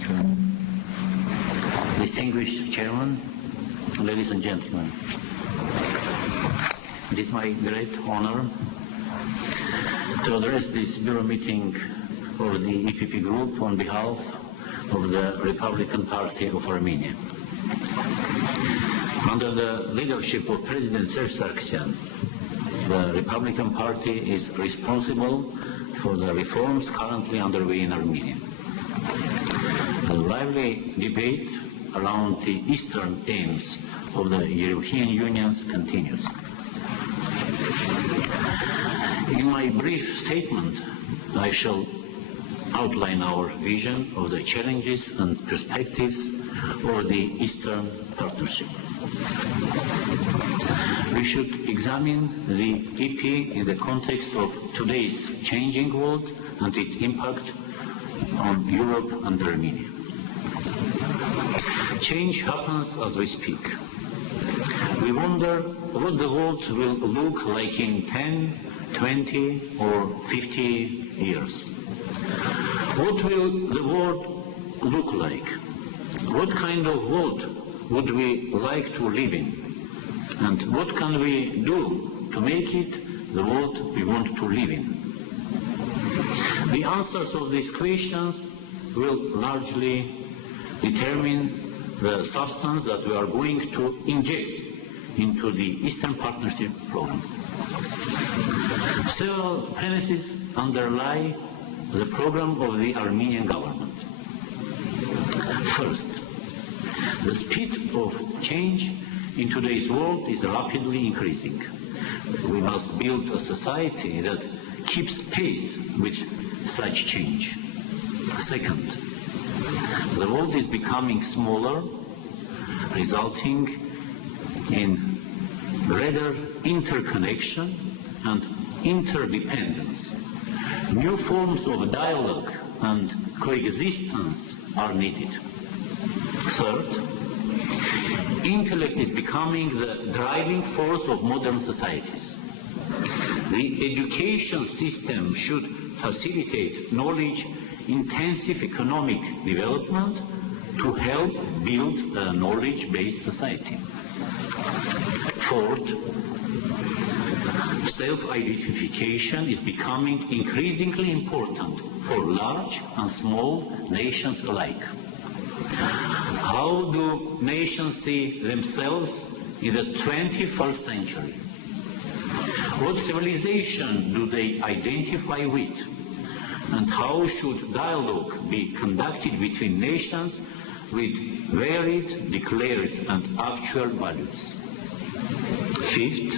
Thank you. Distinguished Chairman, ladies and gentlemen, it is my great honor to address this Bureau meeting of the EPP Group on behalf of the Republican Party of Armenia. Under the leadership of President Sարգսյանի, the Republican Party is responsible for the reforms currently underway in Armenia. The lively debate around the eastern aims of the European Union continues. In my brief statement, I shall outline our vision of the challenges and perspectives of the Eastern Partnership. We should examine the EP in the context of today's changing world and its impact on Europe and Armenia. Change happens as we speak. We wonder what the world will look like in 10, 20 or 50 years. What will the world look like? What kind of world would we like to live in? And what can we do to make it the world we want to live in? The answers of these questions will largely determine the substance that we are going to inject into the Eastern Partnership program. Several premises underlie the program of the Armenian government. First, the speed of change in today's world is rapidly increasing. We must build a society that keeps pace with such change. Second, the world is becoming smaller, resulting in greater interconnection and interdependence. New forms of dialogue and coexistence are needed. Third, intellect is becoming the driving force of modern societies. The education system should facilitate knowledge-intensive economic development to help build a knowledge-based society. Fourth, self-identification is becoming increasingly important for large and small nations alike. How do nations see themselves in the 21st century? What civilization do they identify with? And how should dialogue be conducted between nations with varied, declared, and actual values? Fifth,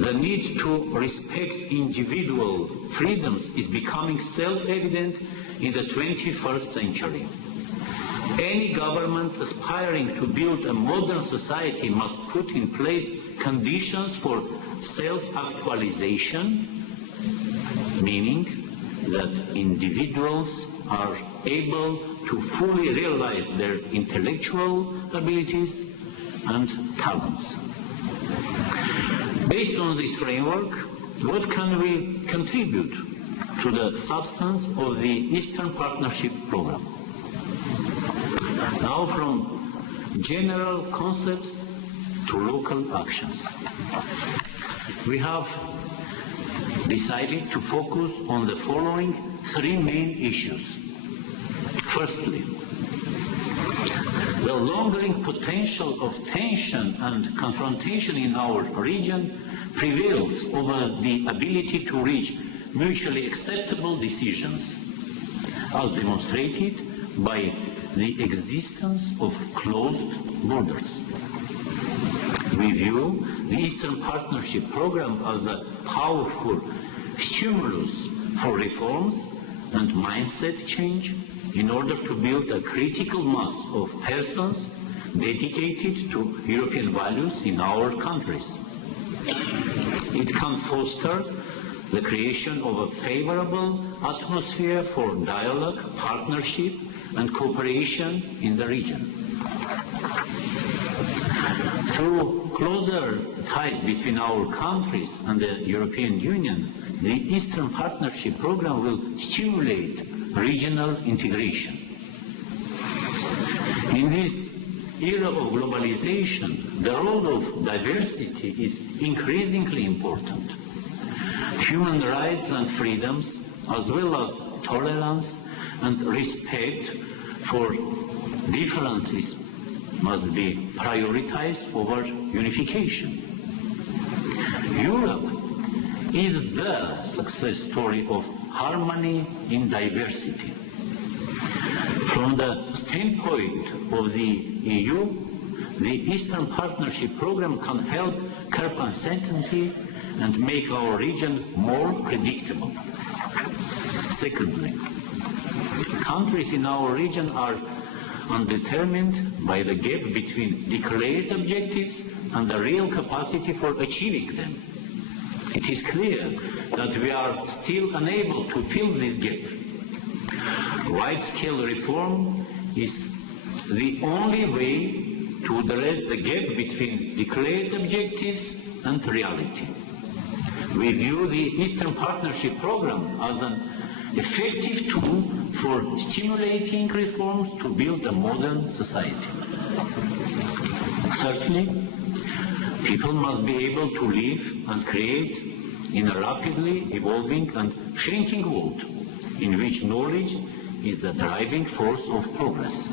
the need to respect individual freedoms is becoming self-evident in the 21st century. Any government aspiring to build a modern society must put in place conditions for self-actualization, meaning that individuals are able to fully realize their intellectual abilities and talents. Based on this framework, what can we contribute to the substance of the Eastern Partnership program? Now from general concepts to local actions. We have decided to focus on the following three main issues. Firstly, the lingering potential of tension and confrontation in our region prevails over the ability to reach mutually acceptable decisions, as demonstrated by the existence of closed borders. We view the Eastern Partnership program as a powerful stimulus for reforms and mindset change in order to build a critical mass of persons dedicated to European values in our countries. It can foster the creation of a favorable atmosphere for dialogue, partnership, and cooperation in the region. Through closer ties between our countries and the European Union, the Eastern Partnership program will stimulate regional integration. In this era of globalization, the role of diversity is increasingly important. Human rights and freedoms, as well as tolerance and respect for differences, must be prioritized over unification. Europe is the success story of harmony in diversity. From the standpoint of the EU, the Eastern Partnership Program can help curb uncertainty and make our region more predictable. Secondly, countries in our region are undetermined by the gap between declared objectives and the real capacity for achieving them. It is clear that we are still unable to fill this gap. Wide-scale reform is the only way to address the gap between declared objectives and reality. We view the Eastern Partnership Program as an effective tool for stimulating reforms to build a modern society. Thirdly, people must be able to live and create in a rapidly evolving and shrinking world in which knowledge is the driving force of progress.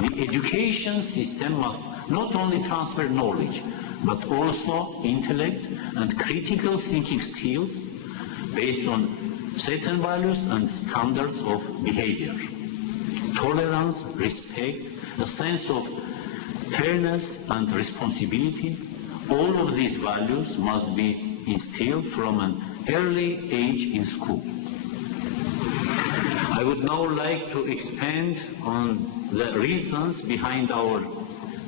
The education system must not only transfer knowledge, but also intellect and critical thinking skills based on certain values and standards of behavior. Tolerance, respect, a sense of fairness and responsibility, all of these values must be instilled from an early age in school. I would now like to expand on the reasons behind our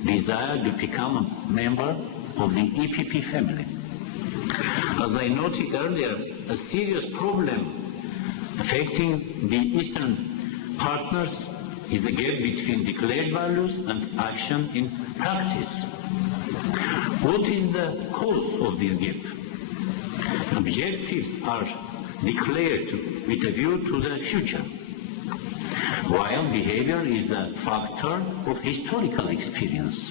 desire to become a member of the EPP family. As I noted earlier, a serious problem affecting the Eastern partners is the gap between declared values and action in practice. What is the cause of this gap? Objectives are declared with a view to the future, while behavior is a factor of historical experience.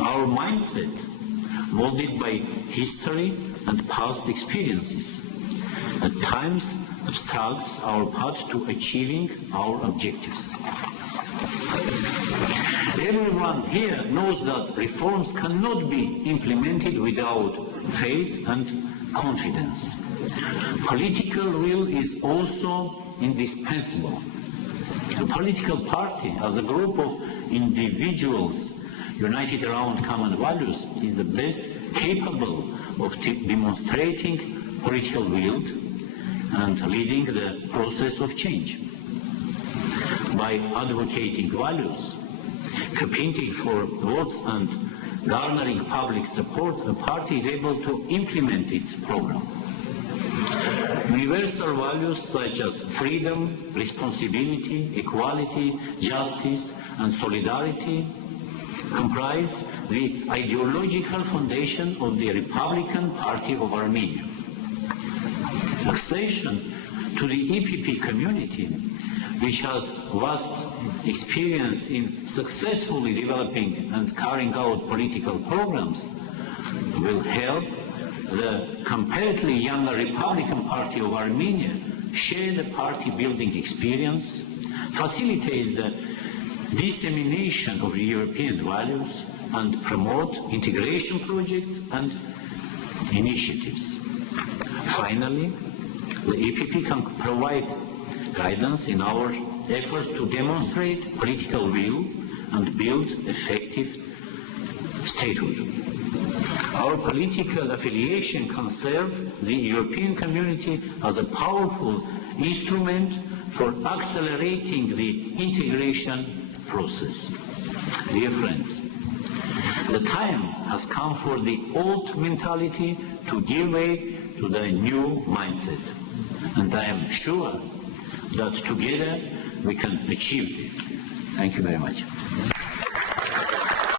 Our mindset, molded by history and past experiences, at times obstructs our path to achieving our objectives. Everyone here knows that reforms cannot be implemented without faith and confidence. Political will is also indispensable. A political party, as a group of individuals united around common values, is the best capable of demonstrating political will and leading the process of change. By advocating values, competing for votes and garnering public support, a party is able to implement its program. Universal values such as freedom, responsibility, equality, justice, and solidarity comprise the ideological foundation of the Republican Party of Armenia. Accession to the EPP community, which has vast experience in successfully developing and carrying out political programs, will help the comparatively younger Republican Party of Armenia share the party-building experience, facilitate the dissemination of European values, and promote integration projects and initiatives. Finally, the EPP can provide guidance in our efforts to demonstrate political will and build effective statehood. Our political affiliation can serve the European community as a powerful instrument for accelerating the integration process. Dear friends, the time has come for the old mentality to give way to the new mindset, and I am sure that together we can achieve this. Thank you very much.